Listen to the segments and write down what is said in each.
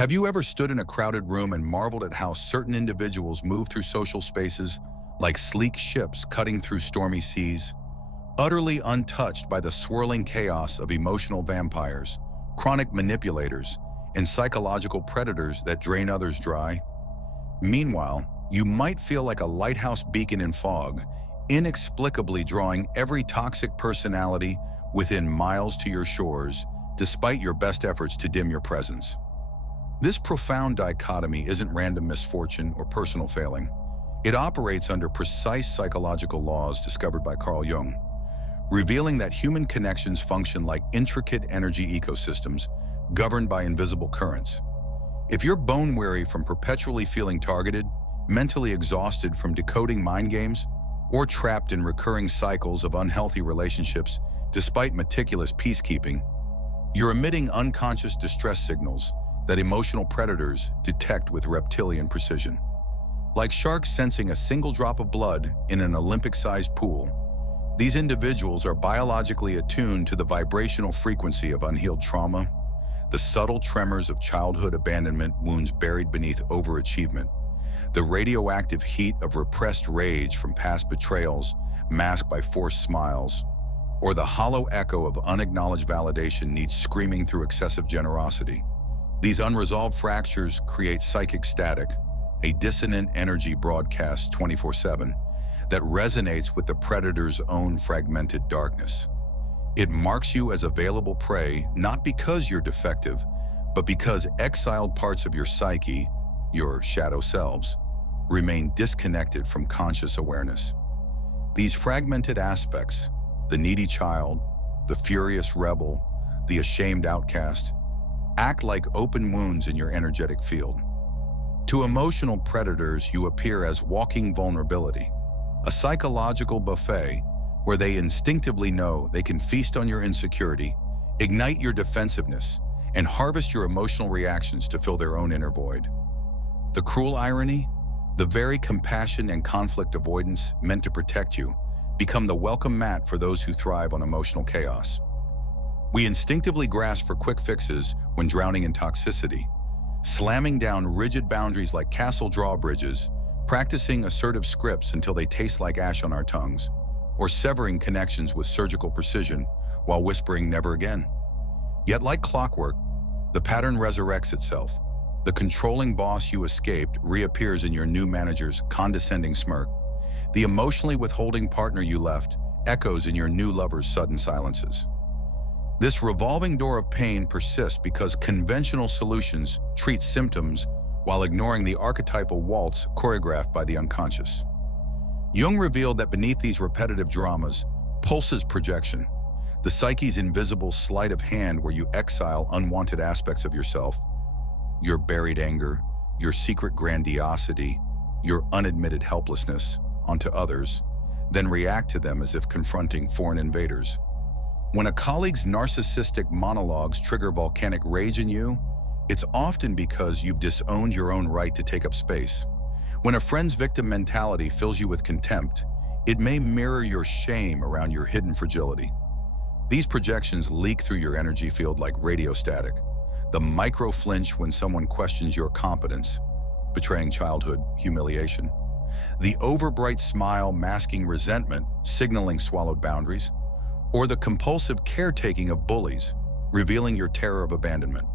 Have you ever stood in a crowded room and marveled at how certain individuals move through social spaces like sleek ships cutting through stormy seas, utterly untouched by the swirling chaos of emotional vampires, chronic manipulators, and psychological predators that drain others dry? Meanwhile, you might feel like a lighthouse beacon in fog, inexplicably drawing every toxic personality within miles to your shores, despite your best efforts to dim your presence. This profound dichotomy isn't random misfortune or personal failing. It operates under precise psychological laws discovered by Carl Jung, revealing that human connections function like intricate energy ecosystems governed by invisible currents. If you're bone-weary from perpetually feeling targeted, mentally exhausted from decoding mind games, or trapped in recurring cycles of unhealthy relationships despite meticulous peacekeeping, you're emitting unconscious distress signals that emotional predators detect with reptilian precision. Like sharks sensing a single drop of blood in an Olympic-sized pool, these individuals are biologically attuned to the vibrational frequency of unhealed trauma, the subtle tremors of childhood abandonment wounds buried beneath overachievement, the radioactive heat of repressed rage from past betrayals masked by forced smiles, or the hollow echo of unacknowledged validation needs screaming through excessive generosity. These unresolved fractures create psychic static, a dissonant energy broadcast 24/7 that resonates with the predator's own fragmented darkness. It marks you as available prey not because you're defective, but because exiled parts of your psyche, your shadow selves, remain disconnected from conscious awareness. These fragmented aspects, the needy child, the furious rebel, the ashamed outcast, act like open wounds in your energetic field. To emotional predators, you appear as walking vulnerability, a psychological buffet where they instinctively know they can feast on your insecurity, ignite your defensiveness, and harvest your emotional reactions to fill their own inner void. The cruel irony? The very compassion and conflict avoidance meant to protect you become the welcome mat for those who thrive on emotional chaos. We instinctively grasp for quick fixes when drowning in toxicity, slamming down rigid boundaries like castle drawbridges, practicing assertive scripts until they taste like ash on our tongues, or severing connections with surgical precision while whispering never again. Yet like clockwork, the pattern resurrects itself. The controlling boss you escaped reappears in your new manager's condescending smirk. The emotionally withholding partner you left echoes in your new lover's sudden silences. This revolving door of pain persists because conventional solutions treat symptoms while ignoring the archetypal waltz choreographed by the unconscious. Jung revealed that beneath these repetitive dramas pulses projection, the psyche's invisible sleight of hand where you exile unwanted aspects of yourself, your buried anger, your secret grandiosity, your unadmitted helplessness, onto others, then react to them as if confronting foreign invaders. When a colleague's narcissistic monologues trigger volcanic rage in you, it's often because you've disowned your own right to take up space. When a friend's victim mentality fills you with contempt, it may mirror your shame around your hidden fragility. These projections leak through your energy field like radio static, the micro flinch when someone questions your competence, betraying childhood humiliation, the overbright smile masking resentment, signaling swallowed boundaries, or the compulsive caretaking of bullies, revealing your terror of abandonment.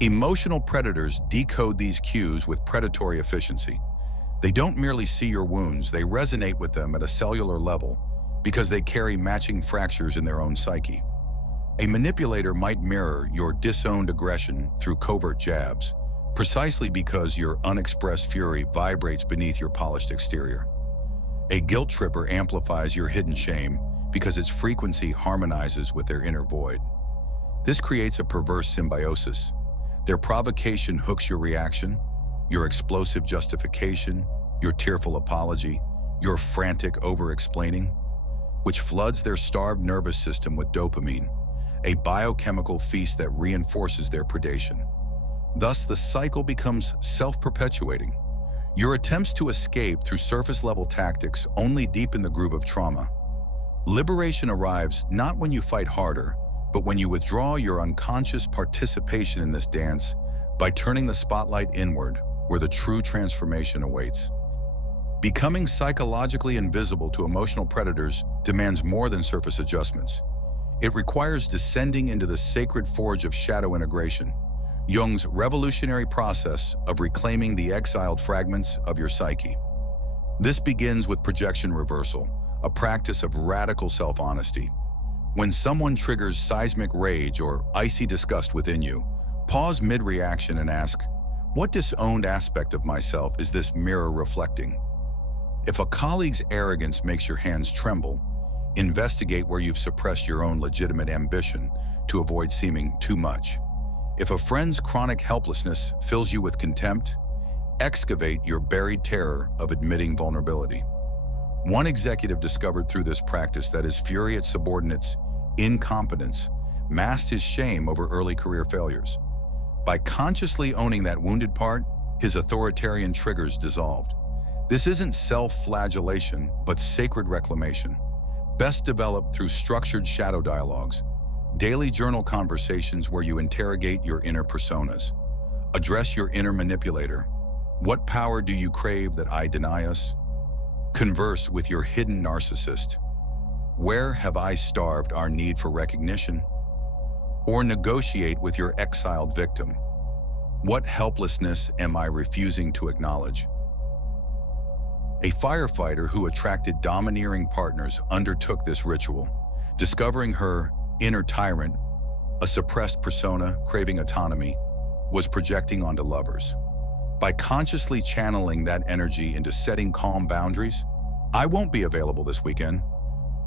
Emotional predators decode these cues with predatory efficiency. They don't merely see your wounds, they resonate with them at a cellular level because they carry matching fractures in their own psyche. A manipulator might mirror your disowned aggression through covert jabs, precisely because your unexpressed fury vibrates beneath your polished exterior. A guilt tripper amplifies your hidden shame because its frequency harmonizes with their inner void. This creates a perverse symbiosis. Their provocation hooks your reaction, your explosive justification, your tearful apology, your frantic over-explaining, which floods their starved nervous system with dopamine, a biochemical feast that reinforces their predation. Thus, the cycle becomes self-perpetuating. Your attempts to escape through surface-level tactics only deepen the groove of trauma. Liberation arrives not when you fight harder, but when you withdraw your unconscious participation in this dance, by turning the spotlight inward, where the true transformation awaits. Becoming psychologically invisible to emotional predators demands more than surface adjustments. It requires descending into the sacred forge of shadow integration, Jung's revolutionary process of reclaiming the exiled fragments of your psyche. This begins with projection reversal, a practice of radical self-honesty. When someone triggers seismic rage or icy disgust within you, pause mid-reaction and ask, what disowned aspect of myself is this mirror reflecting? If a colleague's arrogance makes your hands tremble, investigate where you've suppressed your own legitimate ambition to avoid seeming too much. If a friend's chronic helplessness fills you with contempt, excavate your buried terror of admitting vulnerability. One executive discovered through this practice that his fury at subordinates' incompetence masked his shame over early career failures. By consciously owning that wounded part, his authoritarian triggers dissolved. This isn't self-flagellation, but sacred reclamation, best developed through structured shadow dialogues, daily journal conversations where you interrogate your inner personas. Address your inner manipulator. What power do you crave that I deny us? Converse with your hidden narcissist. Where have I starved our need for recognition? Or negotiate with your exiled victim. What helplessness am I refusing to acknowledge? A firefighter who attracted domineering partners undertook this ritual, discovering her inner tyrant, a suppressed persona craving autonomy, was projecting onto lovers. By consciously channeling that energy into setting calm boundaries, I won't be available this weekend.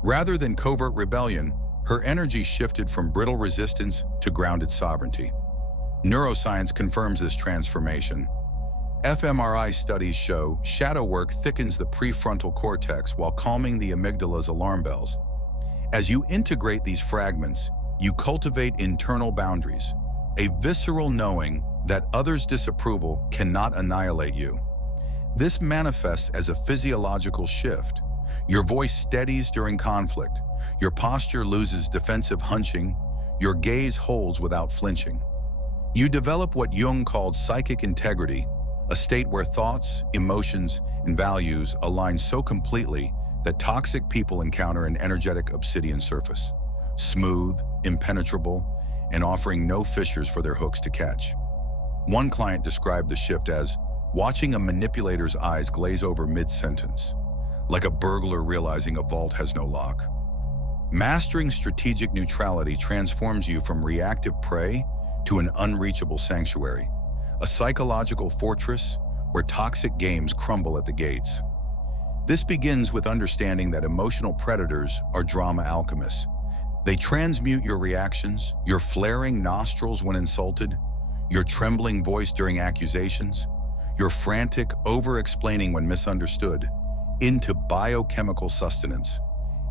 Rather than covert rebellion, her energy shifted from brittle resistance to grounded sovereignty. Neuroscience confirms this transformation. fMRI studies show ShadowWork thickens the prefrontal cortex while calming the amygdala's alarm bells. As you integrate these fragments, you cultivate internal boundaries, a visceral knowing that others' disapproval cannot annihilate you. This manifests as a physiological shift. Your voice steadies during conflict, your posture loses defensive hunching, your gaze holds without flinching. You develop what Jung called psychic integrity, a state where thoughts, emotions, and values align so completely that toxic people encounter an energetic obsidian surface, smooth, impenetrable, and offering no fissures for their hooks to catch. One client described the shift as watching a manipulator's eyes glaze over mid-sentence, like a burglar realizing a vault has no lock. Mastering strategic neutrality transforms you from reactive prey to an unreachable sanctuary, a psychological fortress where toxic games crumble at the gates. This begins with understanding that emotional predators are drama alchemists. They transmute your reactions, your flaring nostrils when insulted, your trembling voice during accusations, your frantic over-explaining when misunderstood, into biochemical sustenance.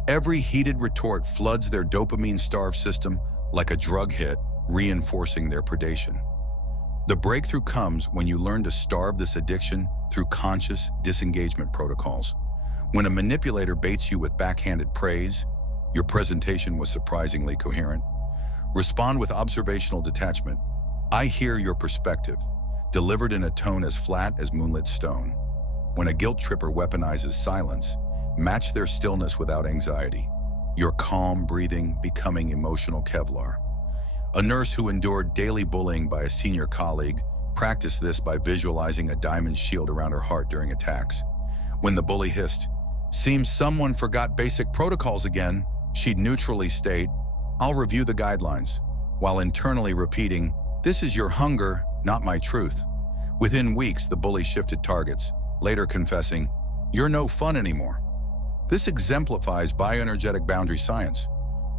Every heated retort floods their dopamine-starved system like a drug hit, reinforcing their predation. The breakthrough comes when you learn to starve this addiction through conscious disengagement protocols. When a manipulator baits you with backhanded praise, your presentation was surprisingly coherent. Respond with observational detachment. I hear your perspective, delivered in a tone as flat as moonlit stone. When a guilt tripper weaponizes silence, match their stillness without anxiety, your calm breathing becoming emotional Kevlar. A nurse who endured daily bullying by a senior colleague practiced this by visualizing a diamond shield around her heart during attacks. When the bully hissed, "Seems someone forgot basic protocols again," she'd neutrally state, "I'll review the guidelines," while internally repeating, "This is your hunger, not my truth." Within weeks, the bully shifted targets, later confessing, "You're no fun anymore." This exemplifies bioenergetic boundary science.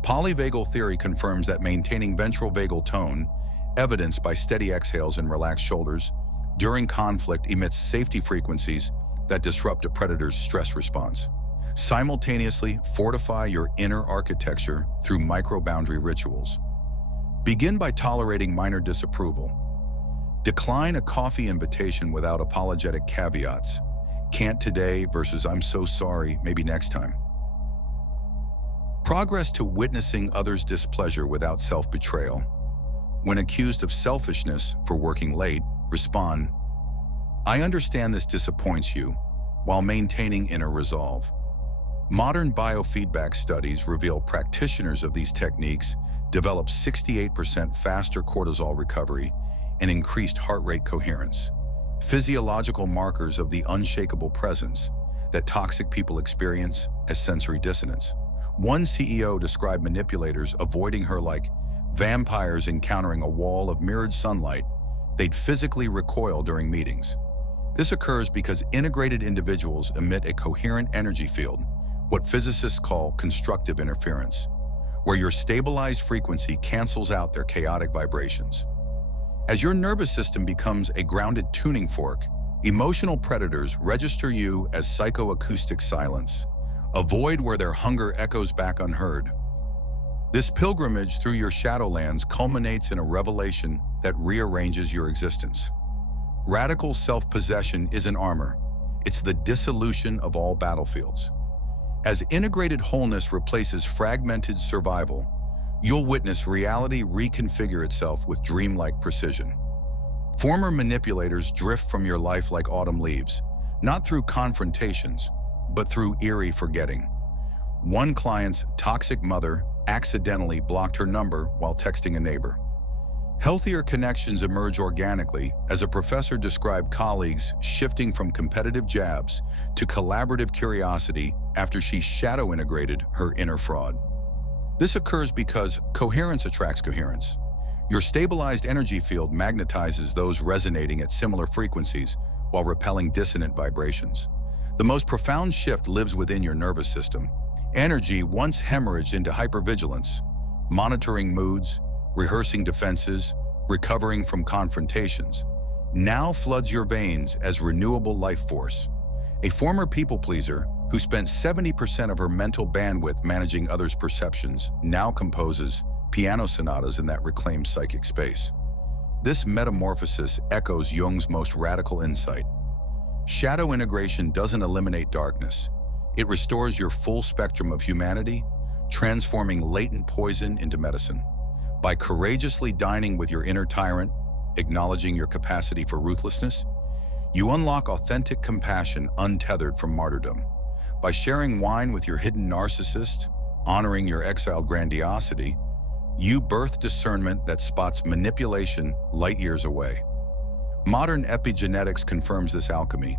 Polyvagal theory confirms that maintaining ventral vagal tone, evidenced by steady exhales and relaxed shoulders, during conflict emits safety frequencies that disrupt a predator's stress response. Simultaneously, fortify your inner architecture through micro-boundary rituals. Begin by tolerating minor disapproval. Decline a coffee invitation without apologetic caveats. Can't today versus I'm so sorry, maybe next time. Progress to witnessing others' displeasure without self-betrayal. when accused of selfishness for working late, respond, "I understand this disappoints you," while maintaining inner resolve. Modern biofeedback studies reveal practitioners of these techniques develop 68% faster cortisol recovery and increased heart rate coherence, physiological markers of the unshakable presence that toxic people experience as sensory dissonance. One CEO described manipulators avoiding her like vampires encountering a wall of mirrored sunlight. They'd physically recoil during meetings. This occurs because integrated individuals emit a coherent energy field, what physicists call constructive interference, where your stabilized frequency cancels out their chaotic vibrations. As your nervous system becomes a grounded tuning fork, emotional predators register you as psychoacoustic silence, a void where their hunger echoes back unheard. This pilgrimage through your shadowlands culminates in a revelation that rearranges your existence. Radical self-possession isn't armor, it's the dissolution of all battlefields. As integrated wholeness replaces fragmented survival, you'll witness reality reconfigure itself with dreamlike precision. Former manipulators drift from your life like autumn leaves, not through confrontations, but through eerie forgetting. One client's toxic mother accidentally blocked her number while texting a neighbor. Healthier connections emerge organically as a professor described colleagues shifting from competitive jabs to collaborative curiosity after she shadow integrated her inner fraud. This occurs because coherence attracts coherence. Your stabilized energy field magnetizes those resonating at similar frequencies while repelling dissonant vibrations. The most profound shift lives within your nervous system. Energy once hemorrhaged into hypervigilance, monitoring moods, rehearsing defenses, recovering from confrontations, now floods your veins as renewable life force. A former people pleaser who spent 70% of her mental bandwidth managing others' perceptions now composes piano sonatas in that reclaimed psychic space. This metamorphosis echoes Jung's most radical insight. Shadow integration doesn't eliminate darkness. It restores your full spectrum of humanity, transforming latent poison into medicine. By courageously dining with your inner tyrant, acknowledging your capacity for ruthlessness, you unlock authentic compassion untethered from martyrdom. By sharing wine with your hidden narcissist, honoring your exiled grandiosity, you birth discernment that spots manipulation light years away. Modern epigenetics confirms this alchemy.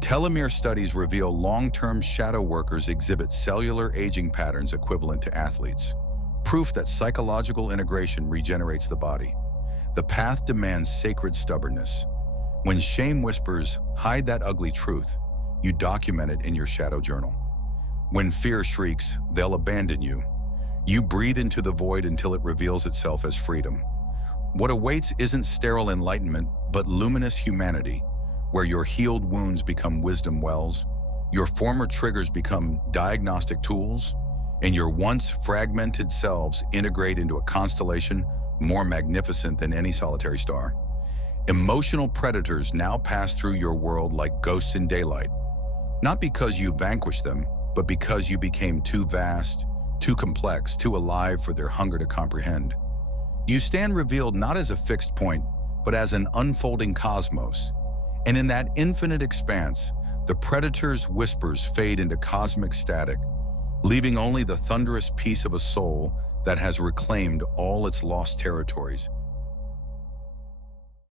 Telomere studies reveal long-term shadow workers exhibit cellular aging patterns equivalent to athletes, proof that psychological integration regenerates the body. The path demands sacred stubbornness. When shame whispers, "Hide that ugly truth," you document it in your shadow journal. When fear shrieks, "They'll abandon you," you breathe into the void until it reveals itself as freedom. What awaits isn't sterile enlightenment, but luminous humanity, where your healed wounds become wisdom wells, your former triggers become diagnostic tools, and your once fragmented selves integrate into a constellation more magnificent than any solitary star. Emotional predators now pass through your world like ghosts in daylight, not because you vanquished them, but because you became too vast, too complex, too alive for their hunger to comprehend. You stand revealed not as a fixed point, but as an unfolding cosmos. And in that infinite expanse, the predator's whispers fade into cosmic static, leaving only the thunderous peace of a soul that has reclaimed all its lost territories.